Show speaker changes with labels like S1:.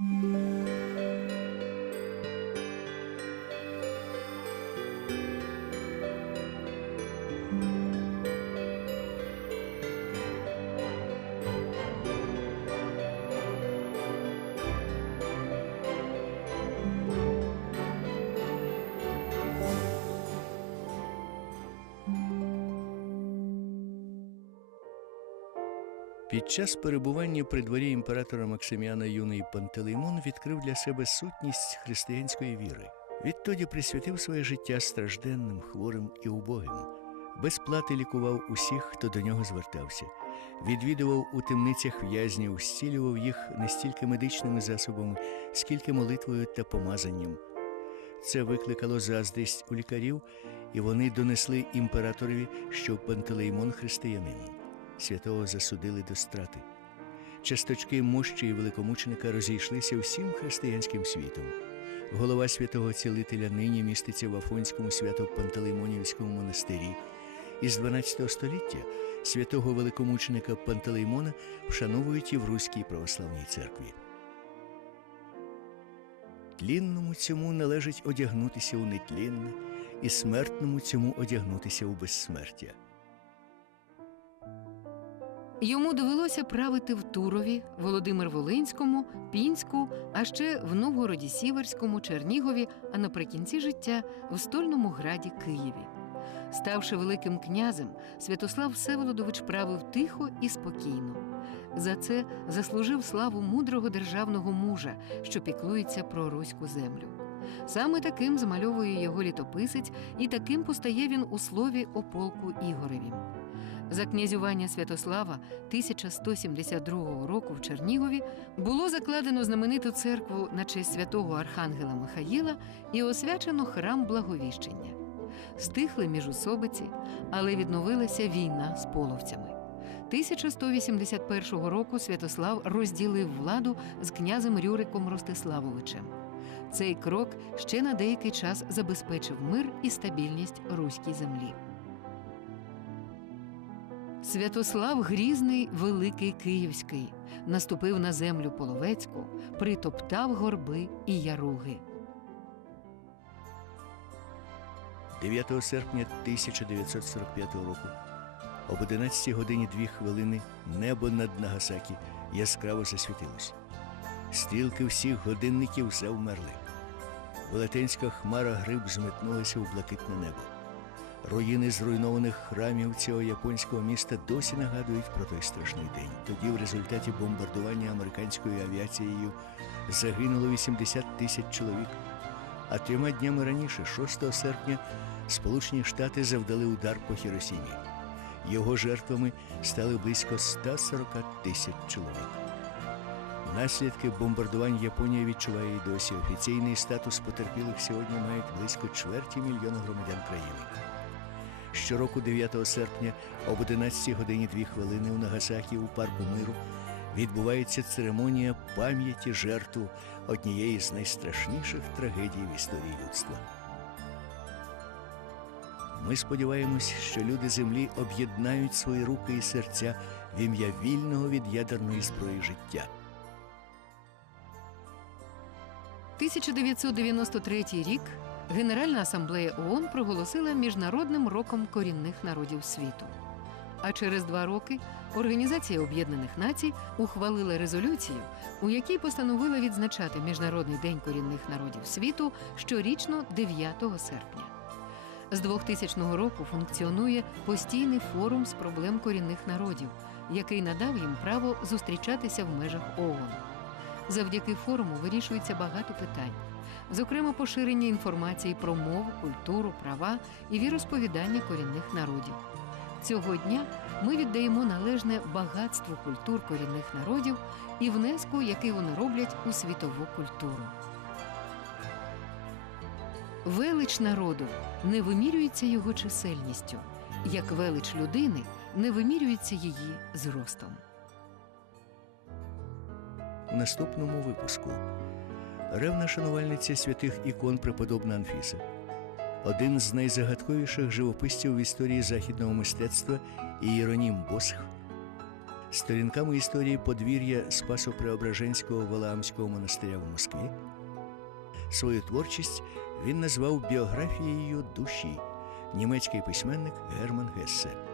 S1: Música Під час перебування при дворі імператора Максиміана юний Пантелеймон відкрив для себе сутність християнської віри. Відтоді присвятив своє життя стражденним, хворим і убогим. Без плати лікував усіх, хто до нього звертався, відвідував у темницях в'язнів, зцілював їх не стільки медичними засобами, скільки молитвою та помазанням. Це викликало заздрість у лікарів, і вони донесли імператорові, що Пантелеймон християнин. Святого засудили до страти. Часточки мощі і великомученика розійшлися всім християнським світом. Голова святого цілителя нині міститься в Афонському свято-Пантелеймонівському монастирі. Із 12 століття святого великомученика Пантелеймона вшановують і в Руській православній церкві. Тлінному цьому належить одягнутися у нетлінне, і смертному цьому одягнутися у безсмертя.
S2: Йому довелося правити в Турові, Володимир Волинському, Пінську, а ще в Новгороді Сіверському, Чернігові, а наприкінці життя в стольному граді Києві. Ставши великим князем, Святослав Всеволодович правив тихо і спокійно. За це заслужив славу мудрого державного мужа, що піклується про руську землю. Саме таким змальовує його літописець, і таким постає він у слові о полку Ігоревім. За князювання Святослава 1172 року в Чернігові було закладено знамениту церкву на честь святого архангела Михаїла і освячено храм Благовіщення. Стихли міжусобиці, але відновилася війна з половцями. 1181 року Святослав розділив владу з князем Рюриком Ростиславовичем. Цей крок ще на деякий час забезпечив мир і стабільність руській землі. Святослав Грізний, Великий Київський, наступив на землю Половецьку, притоптав горби і яруги.
S1: 9 серпня 1945 року об 11 годині 2 хвилини небо над Нагасакі яскраво засвітилось. Стрілки всіх годинників завмерли. Велетенська хмара гриб зметнулася у блакитне небо. Руїни зруйнованих храмів цього японського міста досі нагадують про той страшний день. Тоді, в результаті бомбардування американською авіацією, загинуло 80 тисяч чоловік. А трьома днями раніше, 6 серпня, Сполучені Штати завдали удар по Хіросімі. Його жертвами стали близько 140 тисяч чоловік. Наслідки бомбардувань Японія відчуває і досі. Офіційний статус потерпілих сьогодні мають близько чверті мільйона громадян країни. Щороку 9 серпня об 11 годині 2 хвилини у Нагасакі у парку миру відбувається церемонія пам'яті жертв однієї з найстрашніших трагедій в історії людства. Ми сподіваємось, що люди землі об'єднають свої руки і серця в ім'я вільного від ядерної зброї життя.
S2: 1993 рік Генеральна асамблея ООН проголосила Міжнародним роком корінних народів світу. А через два роки Організація Об'єднаних Націй ухвалила резолюцію, у якій постановила відзначати Міжнародний день корінних народів світу щорічно 9 серпня. З 2000 року функціонує постійний форум з проблем корінних народів, який надав їм право зустрічатися в межах ООН. Завдяки форуму вирішується багато питань, зокрема поширення інформації про мову, культуру, права і віросповідання корінних народів. Цього дня ми віддаємо належне багатству культур корінних народів і внеску, який вони роблять у світову культуру. Велич народу не вимірюється його чисельністю, як велич людини не вимірюється її зростом
S1: у наступному випуску. Ревна шанувальниця святих ікон преподобна Анфіса, один з найзагадковіших живописців в історії західного мистецтва Ієронім Босх, сторінками історії подвір'я Спасо Преображенського Валаамського монастиря в Москві. Свою творчість він назвав біографією душі німецький письменник Герман Гессе.